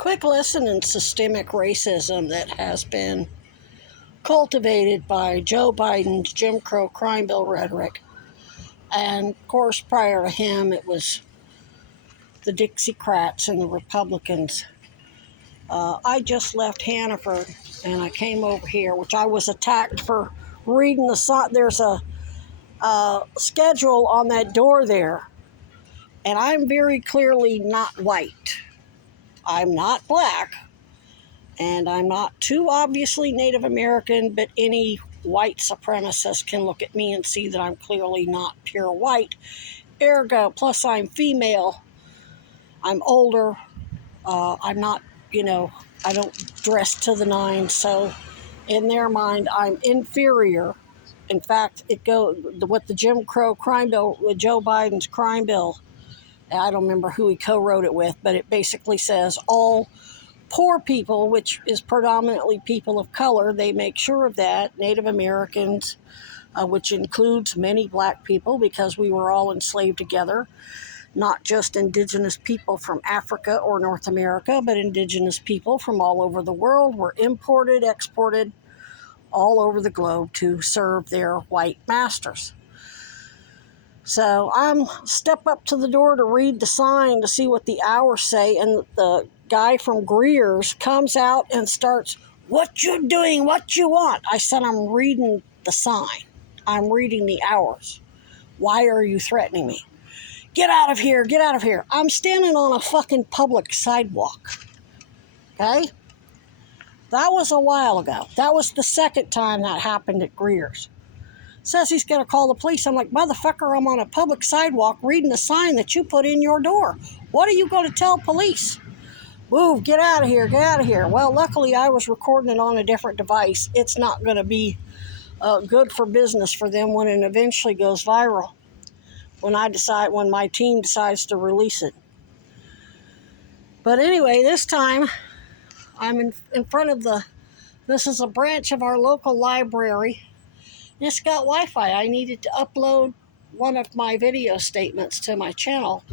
Quick lesson in systemic racism that has been cultivated by Joe Biden's Jim Crow crime bill rhetoric. And of course, prior to him, it was the Dixiecrats and the Republicans. I just left Hannaford and I came over here, which I was attacked for reading the sign. There's a schedule on that door there, and I'm very clearly not white. I'm not black, and I'm not too obviously Native American, but any white supremacist can look at me and see that I'm clearly not pure white. Ergo, plus I'm female, I'm older, I'm not, I don't dress to the nines, so in their mind, I'm inferior. In fact, what the Jim Crow crime bill, with Joe Biden's crime bill, I don't remember who he co-wrote it with, but it basically says all poor people, which is predominantly people of color, they make sure of that, Native Americans, which includes many black people because we were all enslaved together, not just indigenous people from Africa or North America, but indigenous people from all over the world were imported, exported all over the globe to serve their white masters. So I'm step up to the door to read the sign to see what the hours say, and the guy from Greer's comes out and starts, "What you doing? What you want?" I said, "I'm reading the sign. I'm reading the hours. Why are you threatening me?" "Get out of here, get out of here." I'm standing on a fucking public sidewalk. Okay? That was a while ago. That was the second time that happened at Greer's. Says he's going to call the police. I'm like, motherfucker, I'm on a public sidewalk reading a sign that you put in your door. What are you going to tell police? Move, get out of here, get out of here. Well, luckily I was recording it on a different device. It's not going to be good for business for them when it eventually goes viral. When my team decides to release it. But anyway, this time I'm in front of this is a branch of our local library. It's got Wi-Fi. I needed to upload one of my video statements to my channel.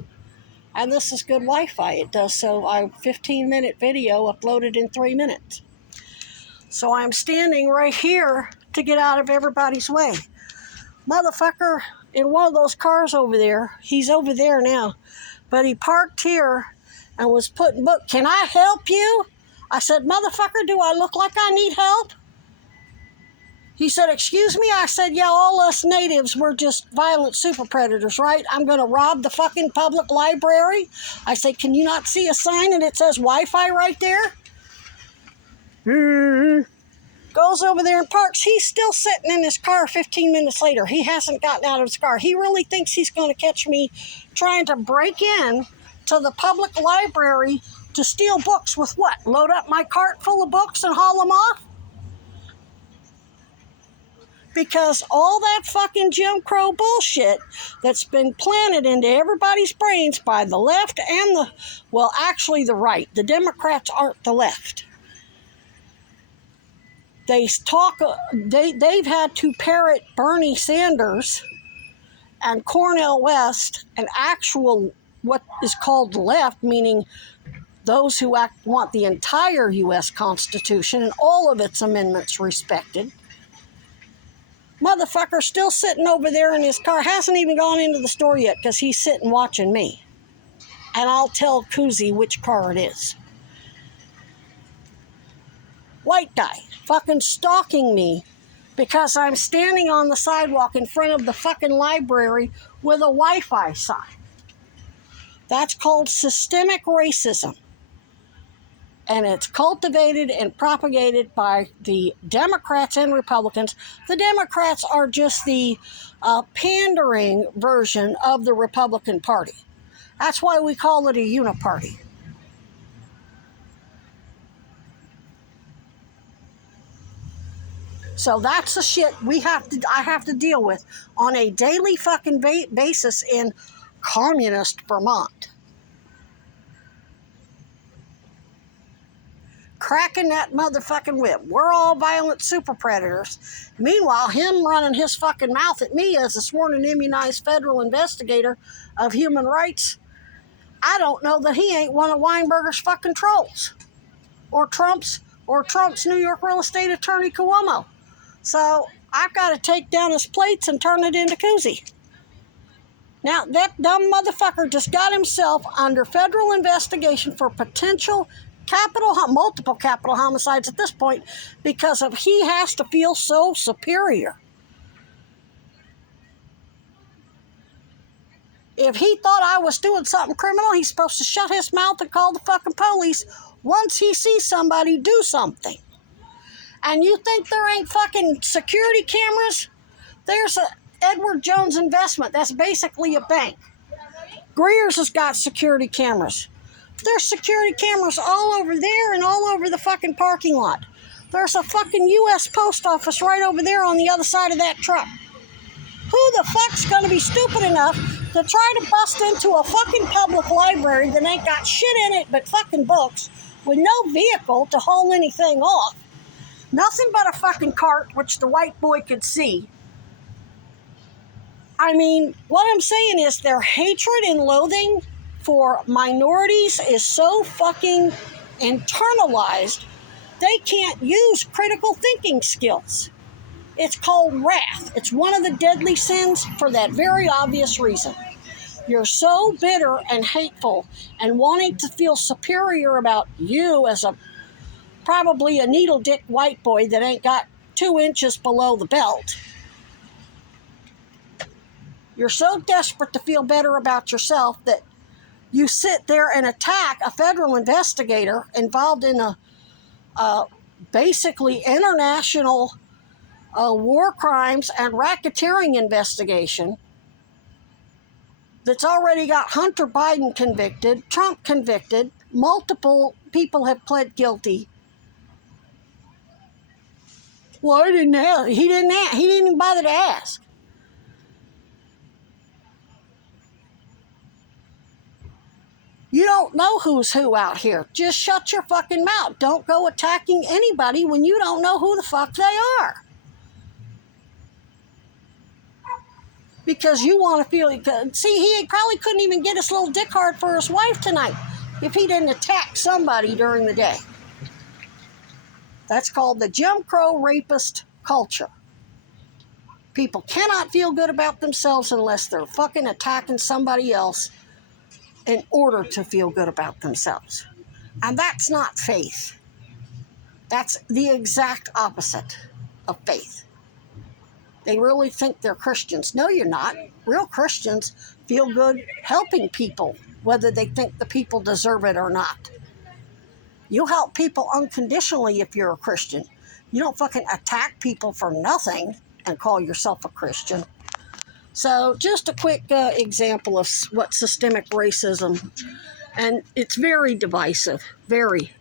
And this is good Wi-Fi. It does so. A 15-minute video uploaded in 3 minutes. So I'm standing right here to get out of everybody's way. Motherfucker in one of those cars over there. He's over there now. But he parked here and was putting book. "Can I help you?" I said, "Motherfucker, do I look like I need help?" He said, "Excuse me?" I said, "Yeah, all us natives, we're just violent super predators, right? I'm going to rob the fucking public library." I said, "Can you not see a sign and it says Wi-Fi right there?" Goes over there and parks. He's still sitting in his car 15 minutes later. He hasn't gotten out of his car. He really thinks he's going to catch me trying to break in to the public library to steal books with what? Load up my cart full of books and haul them off? Because all that fucking Jim Crow bullshit that's been planted into everybody's brains by the left and actually the right. The Democrats aren't the left. They've had to parrot Bernie Sanders and Cornel West, an actual what is called left, meaning those who want the entire U.S. Constitution and all of its amendments respected. Motherfucker still sitting over there in his car, hasn't even gone into the store yet because he's sitting watching me. And I'll tell Koozie which car it is. White guy fucking stalking me because I'm standing on the sidewalk in front of the fucking library with a Wi-Fi sign. That's called systemic racism. And it's cultivated and propagated by the Democrats and Republicans. The Democrats are just the pandering version of the Republican Party. That's why we call it a uniparty. So that's the shit I have to deal with on a daily fucking basis in communist Vermont. Cracking that motherfucking whip. We're all violent super predators. Meanwhile, him running his fucking mouth at me as a sworn and immunized federal investigator of human rights I don't know that he ain't one of Weinberger's fucking trolls. Or Trump's New York real estate attorney Cuomo. So I've got to take down his plates and turn it into koozie. Now, that dumb motherfucker just got himself under federal investigation for potential multiple capital homicides at this point because of he has to feel so superior. If he thought I was doing something criminal, he's supposed to shut his mouth and call the fucking police once he sees somebody do something. And you think there ain't fucking security cameras? There's a Edward Jones Investment. That's basically a bank. Greer's has got security cameras. There's security cameras all over there and all over the fucking parking lot. There's a fucking U.S. Post Office right over there on the other side of that truck. Who the fuck's gonna be stupid enough to try to bust into a fucking public library that ain't got shit in it but fucking books with no vehicle to haul anything off? Nothing but a fucking cart, which the white boy could see. I mean, what I'm saying is their hatred and loathing for minorities is so fucking internalized, they can't use critical thinking skills. It's called wrath. It's one of the deadly sins for that very obvious reason. You're so bitter and hateful and wanting to feel superior about you as probably a needle dick white boy that ain't got 2 inches below the belt. You're so desperate to feel better about yourself that you sit there and attack a federal investigator involved in a basically international war crimes and racketeering investigation that's already got Hunter Biden convicted, Trump convicted, multiple people have pled guilty. Well, he didn't even bother to ask. You don't know who's who out here. Just shut your fucking mouth. Don't go attacking anybody when you don't know who the fuck they are. Because you want to feel... See, he probably couldn't even get his little dick hard for his wife tonight if he didn't attack somebody during the day. That's called the Jim Crow rapist culture. People cannot feel good about themselves unless they're fucking attacking somebody else in order to feel good about themselves. And that's not faith. That's the exact opposite of faith. They really think they're Christians. No, you're not. Real Christians feel good helping people, whether they think the people deserve it or not. You help people unconditionally if you're a Christian. You don't fucking attack people for nothing and call yourself a Christian. So just a quick example of what systemic racism, and it's very divisive, very,